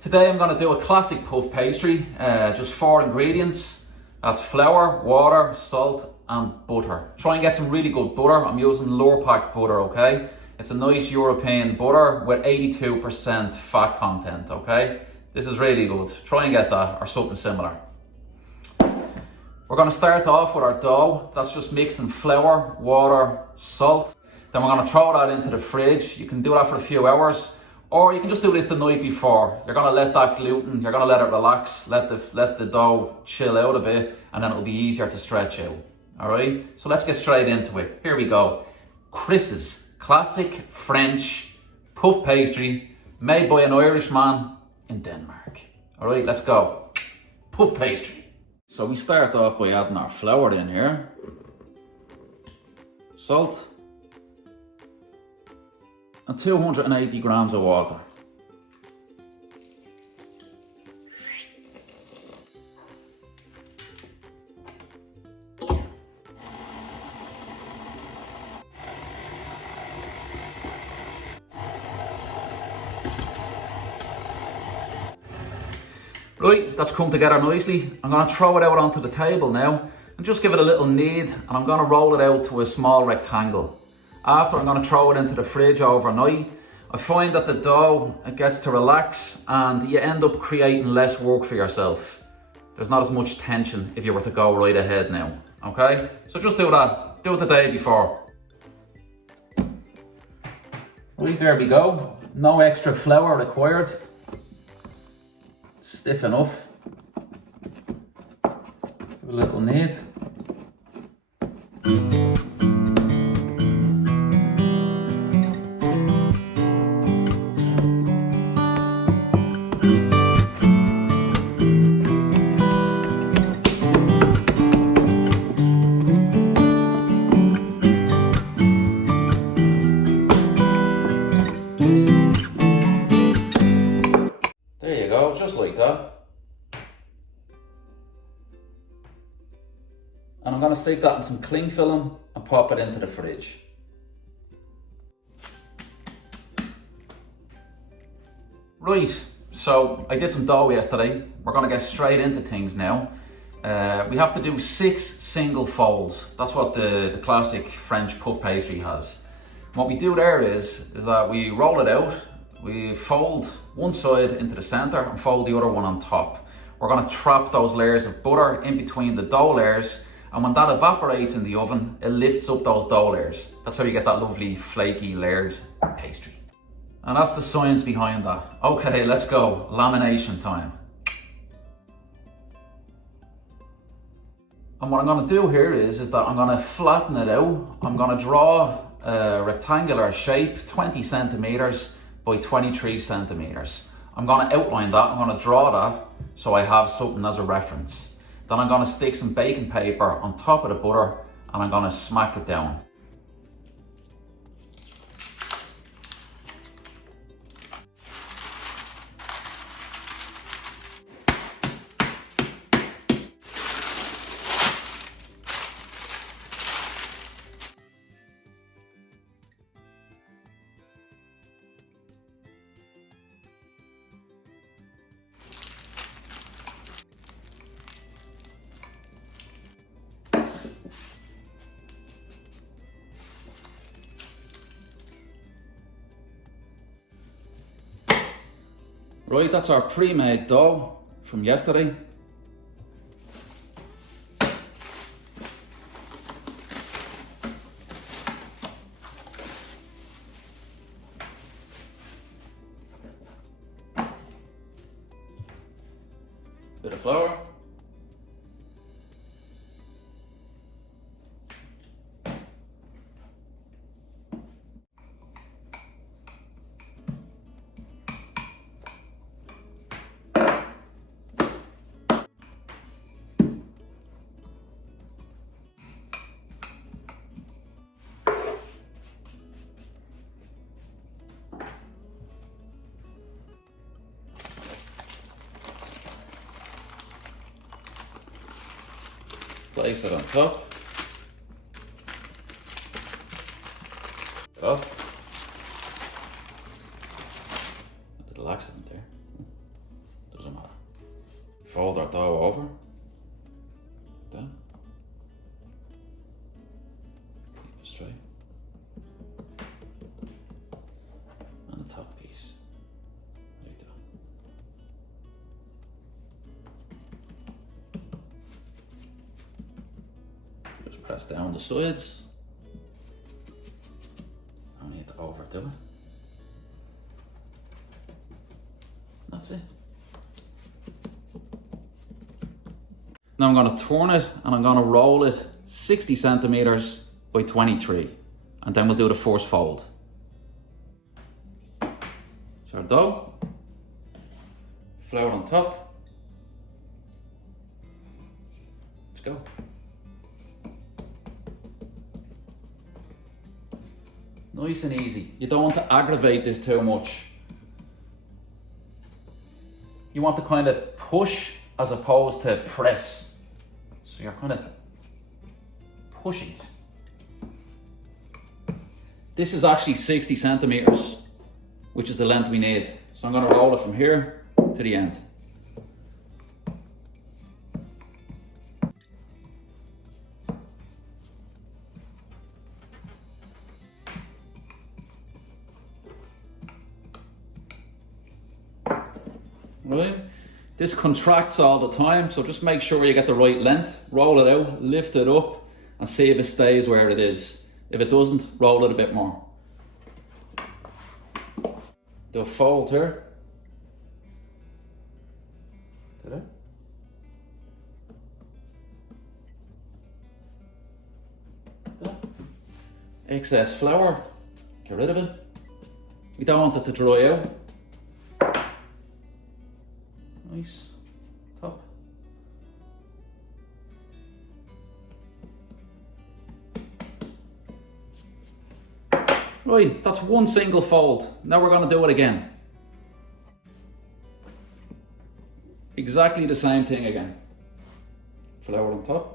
Today I'm going to do a classic puff pastry, just 4 ingredients. That's flour, water, salt and butter. Try and get some really good butter. I'm using Lurpak butter, okay? It's a nice European butter with 82% fat content, okay? This is really good. Try and get that or something similar. We're going to start off with our dough. That's just mixing flour, water, salt. Then we're going to throw that into the fridge. You can do that for a few hours. Or you can just do this the night before. You're gonna let that gluten, you're gonna let it relax, let the dough chill out a bit, and then it'll be easier to stretch out. All right, so let's get straight into it. Here we go. Chris's classic French puff pastry made by an Irishman in Denmark. All right, let's go. Puff pastry. So we start off by adding our flour in here. Salt. And 280 grams of water. Right, that's come together nicely. I'm going to throw it out onto the table now and just give it a little knead, and I'm going to roll it out to a small rectangle. After, I'm going to throw it into the fridge overnight. I find that the dough, it gets to relax and you end up creating less work for yourself. There's not as much tension if you were to go right ahead now, okay? So just do that, do it the day before. Right, there we go. No extra flour required. Stiff enough. Give a little knead. Just like that. And I'm going to stick that in some cling film and pop it into the fridge. Right, so I did some dough yesterday. We're going to get straight into things now. We have to do 6 single folds. That's what the classic French puff pastry has. What we do there is that we roll it out. We fold one side into the center and fold the other one on top. We're going to trap those layers of butter in between the dough layers, and when that evaporates in the oven, it lifts up those dough layers. That's how you get that lovely flaky layered pastry. And that's the science behind that. Okay, let's go. Lamination time. And what I'm going to do here is that I'm going to flatten it out. I'm going to draw a rectangular shape, 20 centimeters by 23 centimeters. I'm going to outline that, I'm going to draw that so I have something as a reference. Then I'm going to stick some baking paper on top of the butter and I'm going to smack it down. Right, that's our pre-made dough from yesterday. Bit of flour. Place it on top. Off. accident there. Doesn't matter. Fold our dough over. Then keep it straight. And the top piece. Like that. Just press down the sides. I need to overdo it. That's it. Now I'm going to turn it and I'm going to roll it 60 centimeters by 23, and then we'll do the first fold. So our dough, flour on top. Let's go. Nice and easy. You don't want to aggravate this too much. You want to kind of push as opposed to press. So you're kind of pushing it. This is actually 60 centimeters, which is the length we need. So I'm going to roll it from here to the end. Right? This contracts all the time, so just make sure you get the right length. Roll it out, lift it up, and see if it stays where it is. If it doesn't, roll it a bit more. Do a fold here. To there. There. Excess flour, get rid of it. You don't want it to dry out. Nice. Top. Right, that's one single fold. Now we're going to do it again. Exactly the same thing again. Flour on top.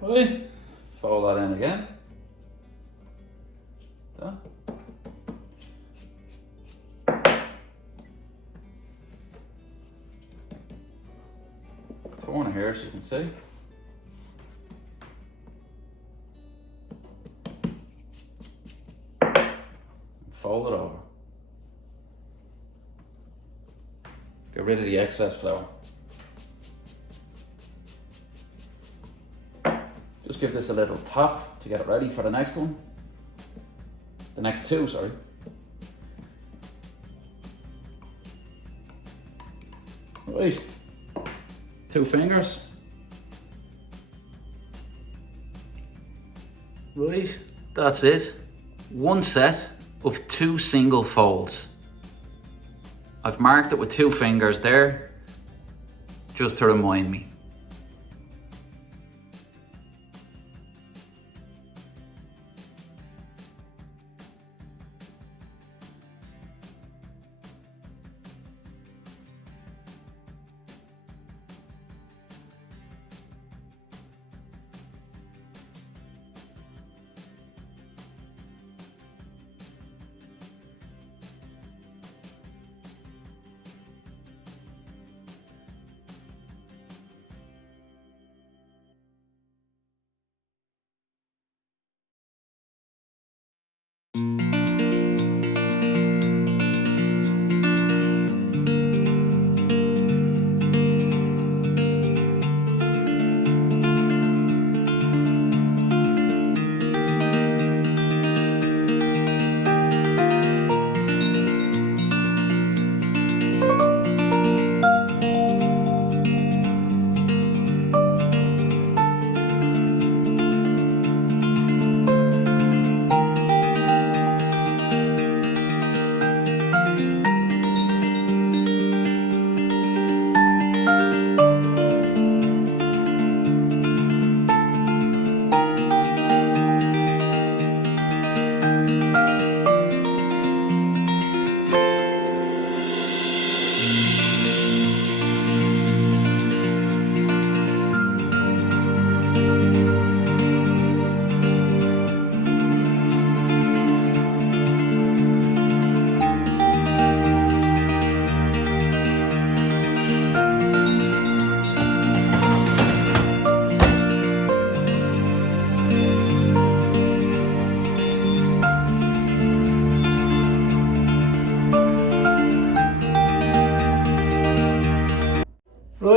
Right, fold that in again. Done. Turn it here so you can see. Fold it over. Get rid of the excess flour. Just give this a little tap to get it ready for the next one. The next two, sorry. Right, 2 fingers. Right, that's it. One set of 2 single folds. I've marked it with 2 fingers there, just to remind me.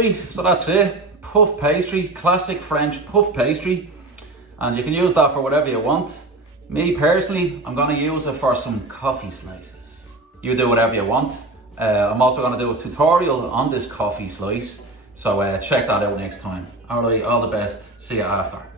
Right, so that's it. Puff pastry, classic French puff pastry. And you can use that for whatever you want. Me personally, I'm gonna use it for some coffee slices. You do whatever you want. I'm also gonna do a tutorial on this coffee slice. So check that out next time. Alright, all the best. See you after.